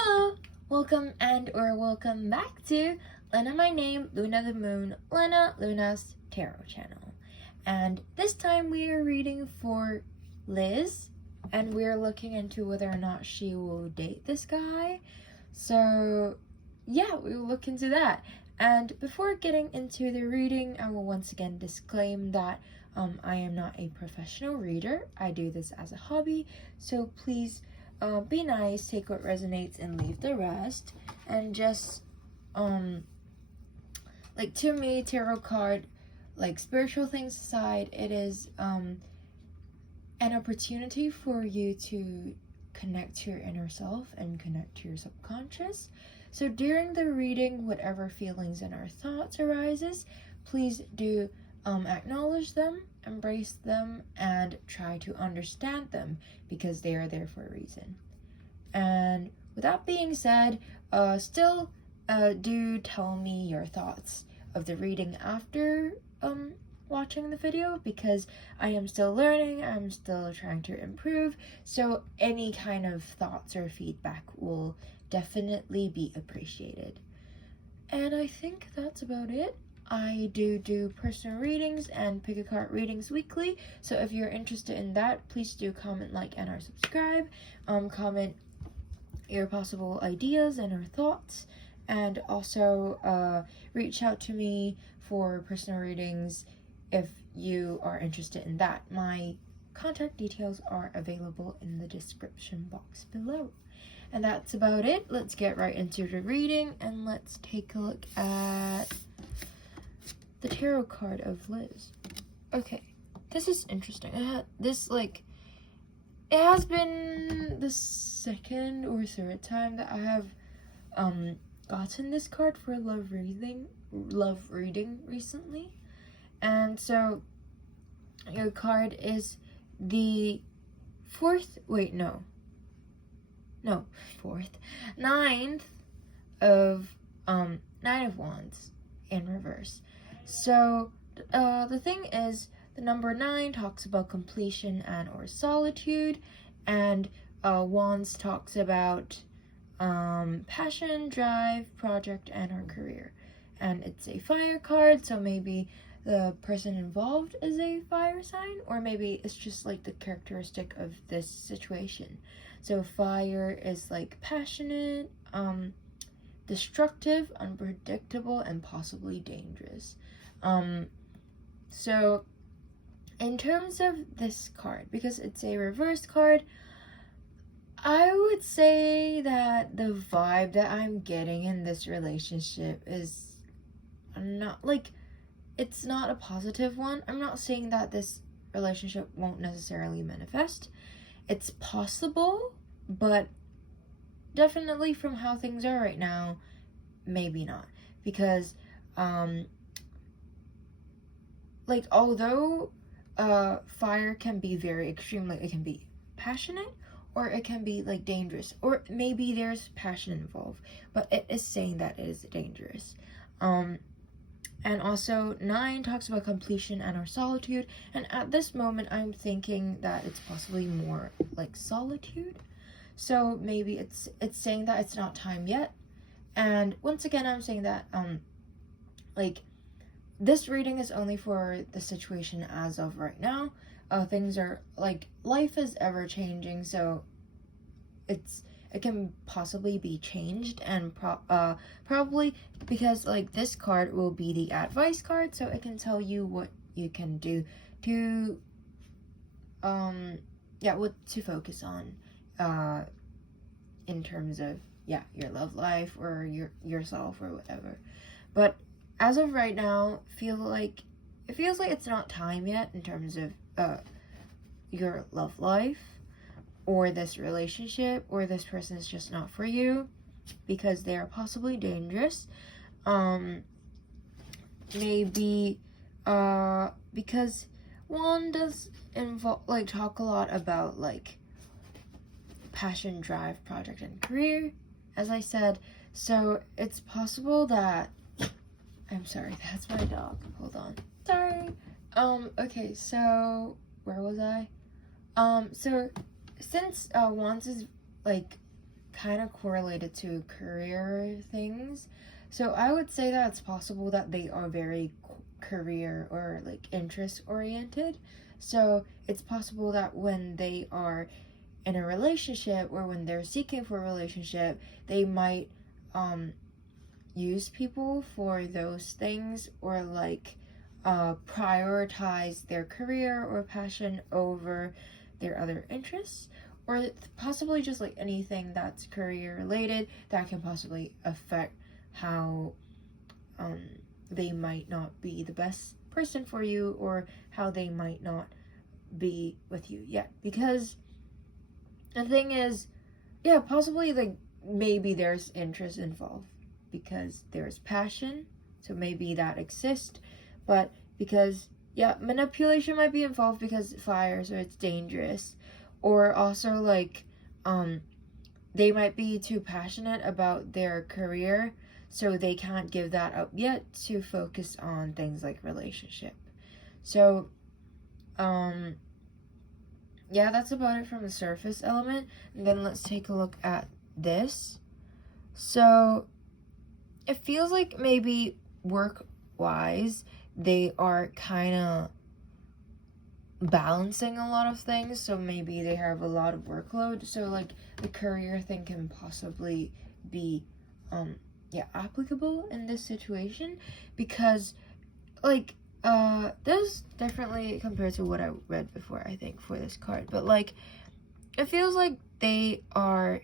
Hello, welcome back to Lena My Name, Luna the Moon, Luna's Tarot channel. And this time we are reading for Liz, and we're looking into whether or not she will date this guy. So yeah, we'll look into that. And before getting into the reading, I will once again disclaim that I am not a professional reader. I do this as a hobby, so please be nice, take what resonates and leave the rest. And just like, to me, tarot card, like, spiritual things aside, it is an opportunity for you to connect to your inner self and connect to your subconscious. So during the reading, whatever feelings and our thoughts arises, please do acknowledge them, embrace them, and try to understand them, because they are there for a reason. And with that being said, still do tell me your thoughts of the reading after watching the video, because I am still learning, I'm still trying to improve, so any kind of thoughts or feedback will definitely be appreciated. And I think that's about it. I do personal readings and pick a card readings weekly, so if you're interested in that, please do comment, like, and or subscribe. Comment your possible ideas and or thoughts, and also reach out to me for personal readings if you are interested in that. My contact details are available in the description box below. And that's about it. Let's get right into the reading, and let's take a look at the tarot card of Liz. Okay, this is interesting. It has been the second or third time that I have gotten this card for love reading recently. And so your card is the ninth of Nine of Wands in reverse. So the thing is, the number 9 talks about completion and or solitude, and Wands talks about passion, drive, project, and or career. And it's a fire card, so maybe the person involved is a fire sign, or maybe it's just like the characteristic of this situation. So fire is like passionate, destructive, unpredictable, and possibly dangerous. So in terms of this card, because it's a reverse card, I would say that the vibe that I'm getting in this relationship is not, like, it's not a positive one. I'm not saying that this relationship won't necessarily manifest. It's possible, but definitely from how things are right now, maybe not. Because, like, although fire can be very extreme, like, it can be passionate, or it can be, like, dangerous, or maybe there's passion involved, but it is saying that it is dangerous. And also 9 talks about completion and or solitude, and at this moment I'm thinking that it's possibly more like solitude. So maybe it's saying that it's not time yet. And once again, I'm saying that like, this reading is only for the situation as of right now. Things are, like, life is ever changing, so it can possibly be changed, and probably because, like, this card will be the advice card, so it can tell you what you can do to what to focus on in terms of your love life or yourself or whatever. But as of right now, it feels like it's not time yet in terms of your love life, or this relationship, or this person is just not for you because they are possibly dangerous. Maybe because one does talk a lot about, like, passion, drive, project, and career, as I said. So it's possible that, I'm sorry, that's my dog, hold on, sorry. Okay, so where was I? So since Wands is, like, kind of correlated to career things. So I would say that it's possible that they are very career or like interest oriented. So it's possible that when they are in a relationship or when they're seeking for a relationship, they might use people for those things, or like prioritize their career or passion over their other interests, or possibly just like anything that's career related that can possibly affect how they might not be the best person for you, or how they might not be with you yet. Because the thing is, yeah, possibly like maybe there's interest involved because there's passion, so maybe that exists, but because, yeah, manipulation might be involved because fire, so it's dangerous. Or also like they might be too passionate about their career, so they can't give that up yet to focus on things like relationship. So yeah, that's about it from the surface element. And then let's take a look at this. So it feels like maybe work-wise, they are kind of balancing a lot of things. So maybe they have a lot of workload. So like the career thing can possibly be, applicable in this situation, because like this differently compared to what I read before, I think, for this card. But like it feels like they are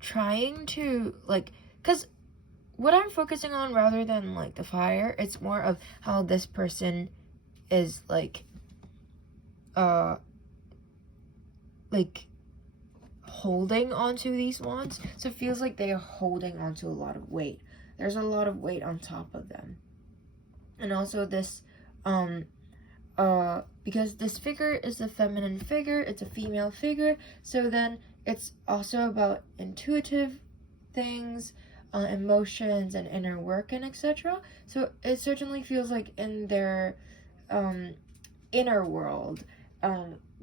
trying to like, because what I'm focusing on rather than like the fire, it's more of how this person is like holding onto these wands. So it feels like they are holding onto a lot of weight. There's a lot of weight on top of them. And also this because this figure is a feminine figure, it's a female figure, so then it's also about intuitive things, emotions and inner work and etc. So it certainly feels like in their inner world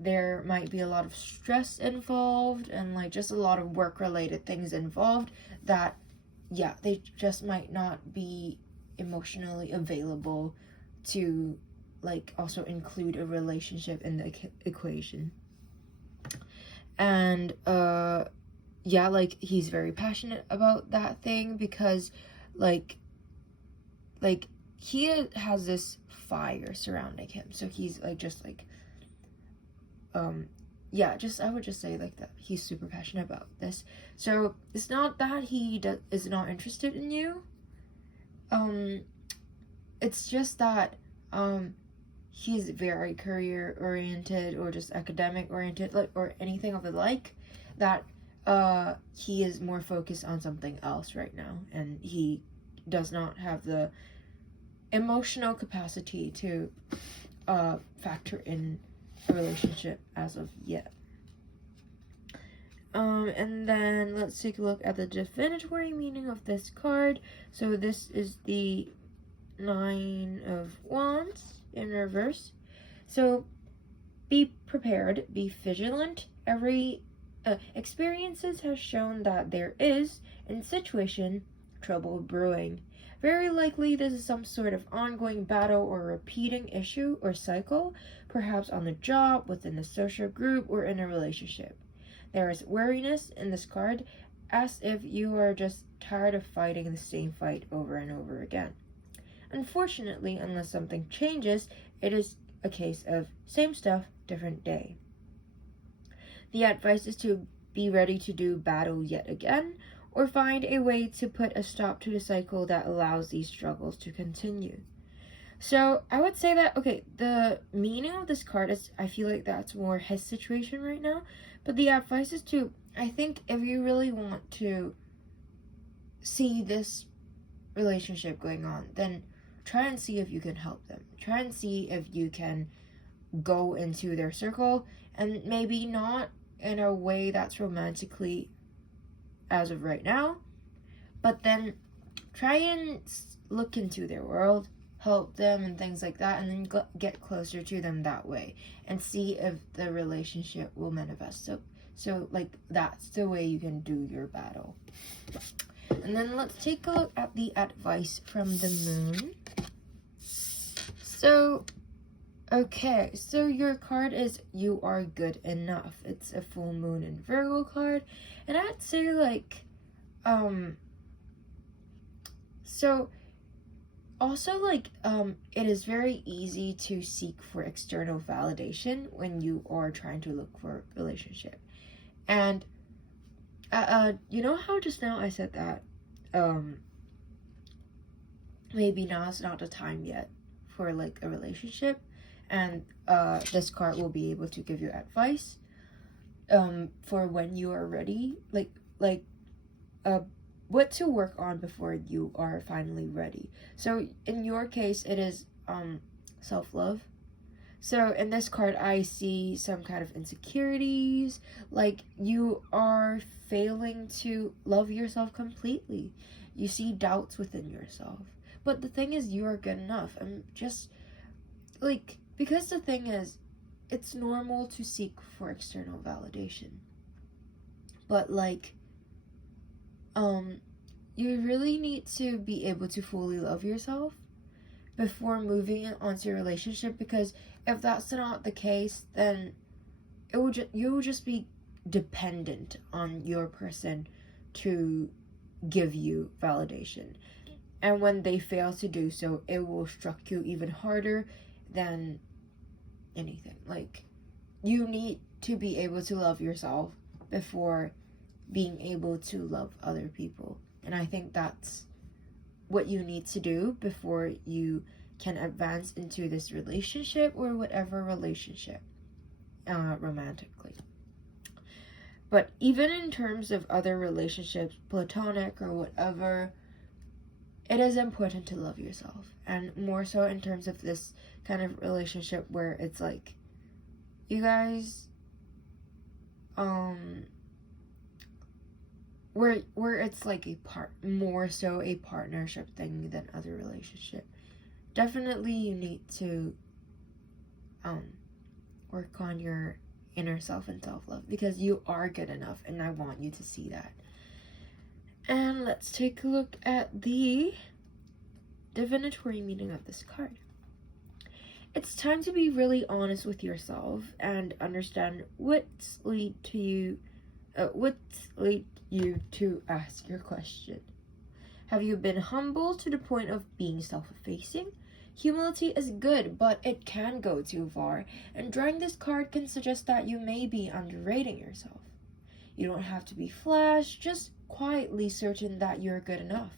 there might be a lot of stress involved, and like just a lot of work related things involved that, yeah, they just might not be emotionally available to like also include a relationship in the equation. And yeah, like he's very passionate about that thing because like he has this fire surrounding him, so he's like just like yeah, just I would just say like that he's super passionate about this. So it's not that he is not interested in you, it's just that he's very career oriented or just academic oriented, like, or anything of the like, that he is more focused on something else right now, and he does not have the emotional capacity to factor in a relationship as of yet. And then let's take a look at the definitive meaning of this card. So this is the 9 of Wands in reverse. So be prepared, be vigilant. Every experiences has shown that there is, in situation, trouble brewing. Very likely this is some sort of ongoing battle or repeating issue or cycle, perhaps on the job, within a social group, or in a relationship. There is weariness in this card, as if you are just tired of fighting the same fight over and over again. Unfortunately, unless something changes, it is a case of same stuff, different day. The advice is to be ready to do battle yet again, or find a way to put a stop to the cycle that allows these struggles to continue. So I would say that, okay, the meaning of this card is, I feel like that's more his situation right now, but the advice is to, I think if you really want to see this relationship going on, then try and see if you can help them. Try and see if you can go into their circle, and maybe not in a way that's romantically as of right now, but then try and look into their world, help them and things like that, and then get closer to them that way and see if the relationship will manifest. So like that's the way you can do your battle. And then let's take a look at the advice from the moon. So okay, so your card is you are good enough. It's a full moon in Virgo card. And I'd say like so also like it is very easy to seek for external validation when you are trying to look for a relationship. And you know how just now I said that maybe now is not the time yet for like a relationship, and this card will be able to give you advice for when you are ready, like what to work on before you are finally ready. So in your case it is self-love. So in this card I see some kind of insecurities, like you are failing to love yourself completely. You see doubts within yourself. But the thing is, you are good enough. And just like, because the thing is, it's normal to seek for external validation. But like, you really need to be able to fully love yourself before moving on to a relationship, because if that's not the case, then you will just be dependent on your person to give you validation. And when they fail to do so, it will struck you even harder than anything. Like, you need to be able to love yourself before being able to love other people. And I think that's what you need to do before you can advance into this relationship or whatever relationship, romantically. But even in terms of other relationships, platonic or whatever, it is important to love yourself. And more so in terms of this kind of relationship where it's like, you guys, where it's like more so a partnership thing than other relationship. Definitely you need to work on your inner self and self-love, because you are good enough, and I want you to see that. And let's take a look at the divinatory meaning of this card. It's time to be really honest with yourself and understand what's led you to ask your question. Have you been humble to the point of being self-effacing? Humility is good, but it can go too far, and drawing this card can suggest that you may be underrating yourself. You don't have to be flash, just quietly certain that you're good enough.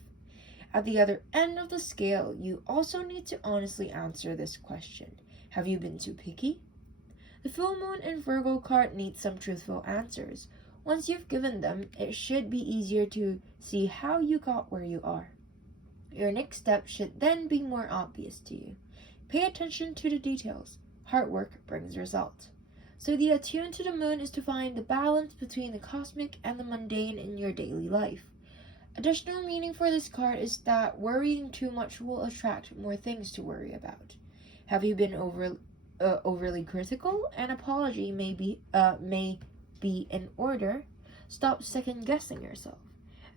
At the other end of the scale, you also need to honestly answer this question. Have you been too picky? The full moon in Virgo card needs some truthful answers. Once you've given them, it should be easier to see how you got where you are. Your next step should then be more obvious to you. Pay attention to the details. Hard work brings results. So the attune to the moon is to find the balance between the cosmic and the mundane in your daily life. Additional meaning for this card is that worrying too much will attract more things to worry about. Have you been overly critical? An apology may be in order. Stop second guessing yourself.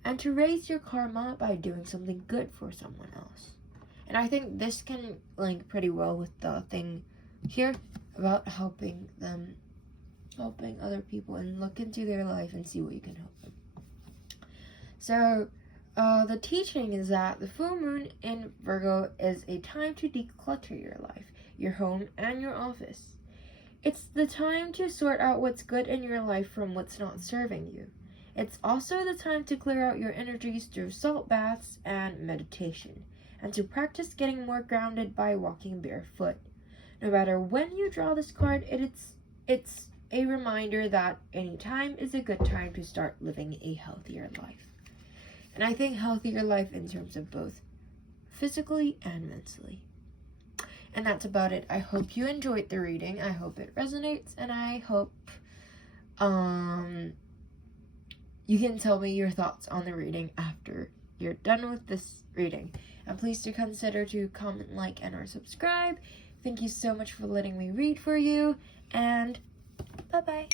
And to raise your karma by doing something good for someone else. And I think this can link pretty well with the thing here about helping other people, and look into their life and see what you can help them. So the teaching is that the full moon in Virgo is a time to declutter your life, your home, and your office. It's the time to sort out what's good in your life from what's not serving you. It's also the time to clear out your energies through salt baths and meditation, and to practice getting more grounded by walking barefoot. No matter when you draw this card, it's a reminder that any time is a good time to start living a healthier life. And I think healthier life in terms of both physically and mentally. And that's about it. I hope you enjoyed the reading. I hope it resonates, and I hope you can tell me your thoughts on the reading after you're done with this reading. And please do consider to comment, like, and or subscribe. Thank you so much for letting me read for you, and bye-bye.